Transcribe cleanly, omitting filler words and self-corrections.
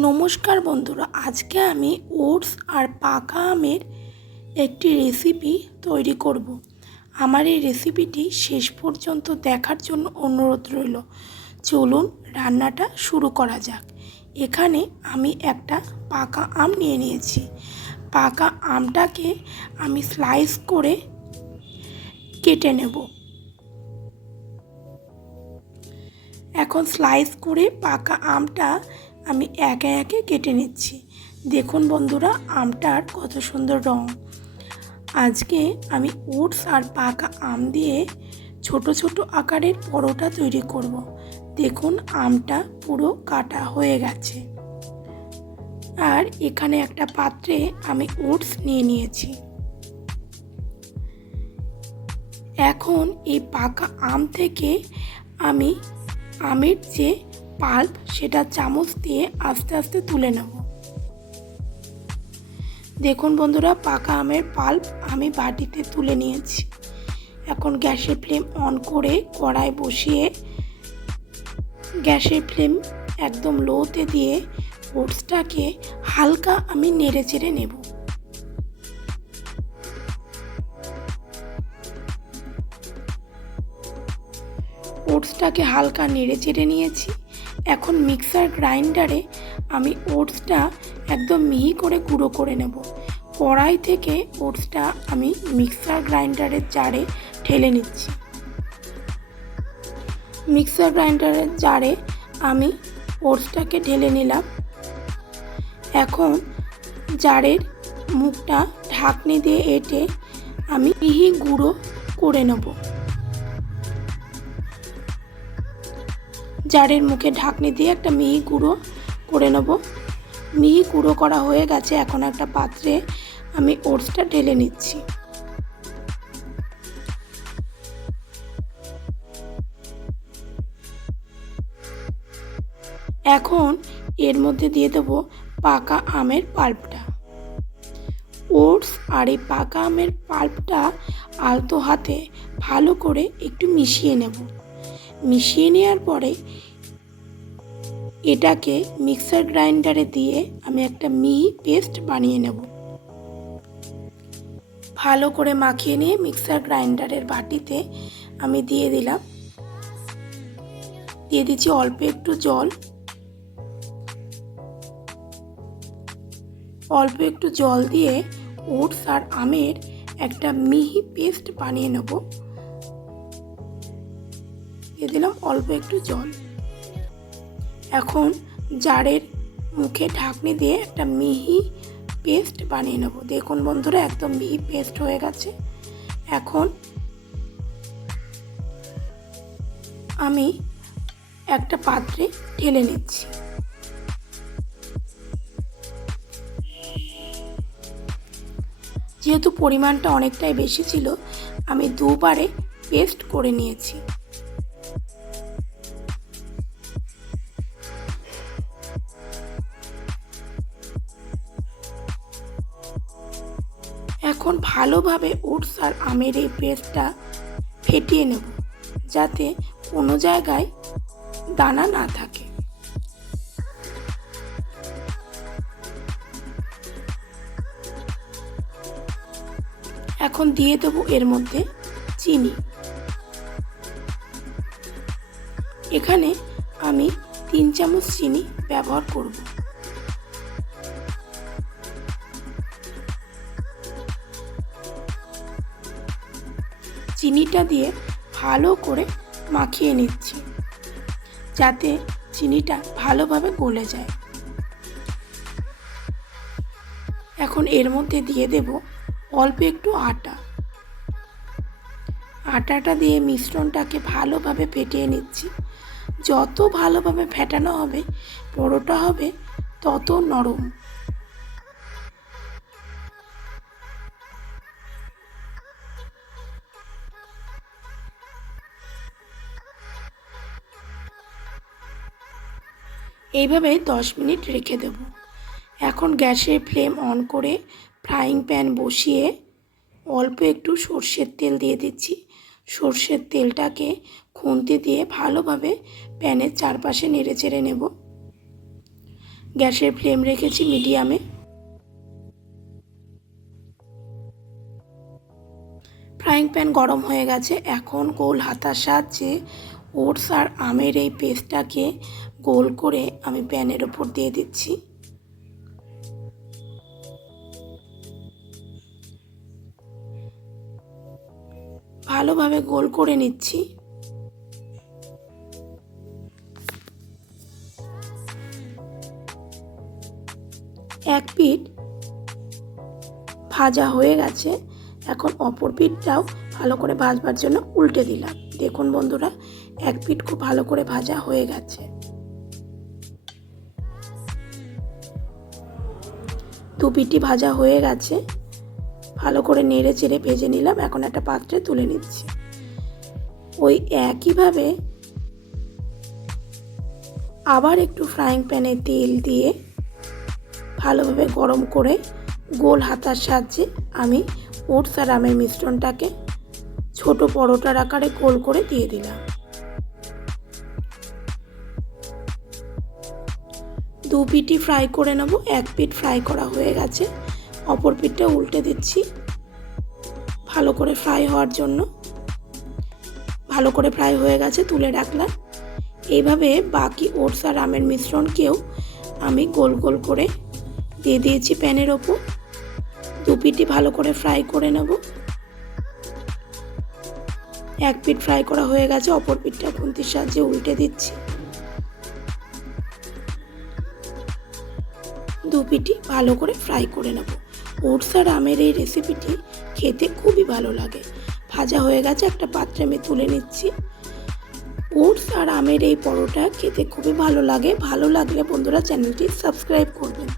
নমস্কার বন্ধুরা, আজকে আমি ওটস আর পাকা আমের একটি রেসিপি তৈরি করব। আমার এই রেসিপিটি শেষ পর্যন্ত দেখার জন্য অনুরোধ রইল। চলুন রান্নাটা শুরু করা যাক। এখানে আমি একটা পাকা আম নিয়ে নিয়েছি। পাকা আমটাকে আমি স্লাইস করে কেটে নেব। এখন স্লাইস করে পাকা আমটা আমি একে একে কেটে নিচ্ছি। দেখুন বন্ধুরা, আমটার কত সুন্দর রং। আজকে আমি ওটস আর পাকা আম দিয়ে ছোট ছোট আকারের পরোটা তৈরি করব। দেখুন আমটা পুরো কাটা হয়ে গেছে। আর এখানে একটা পাত্রে আমি ওটস নিয়ে নিয়েছি। এখন এই পাকা আম থেকে আমি আমের যে পাল্প সেটা চামচ দিয়ে আস্তে আস্তে তুলে নেব। দেখুন বন্ধুরা, পাকা আমের পাল্প আমি বাটিতে তুলে নিয়েছি। এখন গ্যাসের ফ্লেম অন করে কড়াই বসিয়ে গ্যাসের ফ্লেম একদম লোতে দিয়ে ওটসটাকে হালকা আমি নেড়ে চেড়ে নেব। ওটসটাকে হালকা নেড়ে চেড়ে নিয়েছি। এখন মিক্সার গ্রাইন্ডারে আমি ওটসটা একদম মিহি করে গুঁড়ো করে নেব। কড়াই থেকে ওটসটা আমি মিক্সার গ্রাইন্ডারের জারে ঢেলে নিচ্ছি। মিক্সার গ্রাইন্ডারের জারে আমি ওটসটাকে ঢেলে নিলাম। এখন জারের মুখটা ঢাকনি দিয়ে এঁটে আমি মিহি গুঁড়ো করে নেব। জারের মুখে ঢাকনি দিয়ে একটা মিহি গুঁড়ো করে নেব। মিহি গুঁড়ো করা হয়ে গেছে। এখন একটা পাত্রে আমি ওটসটা ঢেলে নিচ্ছি। এখন এর মধ্যে দিয়ে দেব পাকা আমের পাল্পটা। ওটস আর এই পাকা আমের পাল্পটা আলতো হাতে ভালো করে একটু মিশিয়ে নেব। মিশিয়ে নেওয়ার পরে এটাকে মিক্সার গ্রাইন্ডারে দিয়ে আমি একটা মিহি পেস্ট বানিয়ে নেব। ভালো করে মাখিয়ে নিয়ে মিক্সার গ্রাইন্ডারের বাটিতে আমি দিয়ে দিচ্ছি অল্প একটু জল। অল্প একটু জল দিয়ে ওটস আর আমের একটা মিহি পেস্ট বানিয়ে নেব। দিয়ে দিলাম অল্প একটু জল। এখন জারের মুখে ঢাকনি দিয়ে একটা মিহি পেস্ট বানিয়ে নেব। দেখুন বন্ধুরা, একদম মিহি পেস্ট হয়ে গেছে। এখন আমি একটা পাত্রে ঢেলে নিচ্ছি। যেহেতু পরিমাণটা অনেকটাই বেশি ছিল, আমি দুবারে পেস্ট করে নিয়েছি। এখন ভালোভাবে ওটস আর আমের এই পেস্টটা ফেটিয়ে নেব, যাতে কোনো জায়গায় দানা না থাকে। এখন দিয়ে দেবো এর মধ্যে চিনি। এখানে আমি 3 চামচ চিনি ব্যবহার করব। চিনিটা দিয়ে ভালো করে মাখিয়ে নিচ্ছি, যাতে চিনিটা ভালোভাবে গলে যায়। এখন এর মধ্যে দিয়ে দেব অল্প একটু আটা। আটাটা দিয়ে মিশ্রণটাকে ভালোভাবে ফেটিয়ে নিচ্ছি। যত ভালোভাবে ফেটানো হবে পরোটা হবে তত নরম। এইভাবে 10 মিনিট রেখে দেব। এখন গ্যাসের ফ্লেম অন করে ফ্রাইং প্যান বসিয়ে অল্প একটু সর্ষের তেল দিয়ে দিচ্ছি। সর্ষের তেলটাকে খুন্তি দিয়ে ভালোভাবে প্যানের চারপাশে নেড়ে চেড়ে নেব। গ্যাসের ফ্লেম রেখেছি মিডিয়ামে। ফ্রাইং প্যান গরম হয়ে গেছে। এখন গোল হাতার সাহায্যে ওটস আর আমের এই পেস্টটাকে গোল করে আমি প্যানের ওপর দিয়ে দিচ্ছি। ভালোভাবে গোল করে নিচ্ছি। এক পিঠ ভাজা হয়ে গেছে, এখন অপর পিঠটাও ভালো করে ভাজবার জন্য উল্টে দিলাম। দেখুন বন্ধুরা, এক পিঠ খুব ভালো করে ভাজা হয়ে গেছে। দু পিঠই ভাজা হয়ে গেছে, ভালো করে নেড়ে চেড়ে ভেজে নিলাম। এখন একটা পাত্রে তুলে নিচ্ছি। ওই একইভাবে আবার একটু ফ্রাইং প্যানে তেল দিয়ে ভালোভাবে গরম করে গোল হাতার সাহায্যে আমি ওটস আর আমের মিশ্রণটাকে ছোট পরোটার আকারে গোল করে দিয়ে দিলাম। দু পিঠই ফ্রাই করে নেব। এক পিঠ ফ্রাই করা হয়ে গেছে, অপর পিঠটা উল্টে দিচ্ছি ভালো করে ফ্রাই হওয়ার জন্য। ভালো করে ফ্রাই হয়ে গেছে, তুলে রাখলাম। এইভাবে বাকি ওটস আর আমের মিশ্রণকেও আমি গোল গোল করে দিয়ে দিয়েছি প্যানের ওপর। দু পিঠই ভালো করে ফ্রাই করে নেব। এক পিঠ ফ্রাই করা হয়ে গেছে, অপর পিঠটা খুন্তির সাহায্যে উল্টে দিচ্ছি। দু পিঠই ভালো করে ফ্রাই করে নেব। ওটস আর আমের এই রেসিপিটি খেতে খুবই ভালো লাগে। ভাজা হয়ে গেছে, একটা পাত্রে আমি তুলে নিচ্ছি। ওটস আর আমের এই পরোটা খেতে খুবই ভালো লাগে। ভালো লাগলে বন্ধুরা চ্যানেলটি সাবস্ক্রাইব করবেন।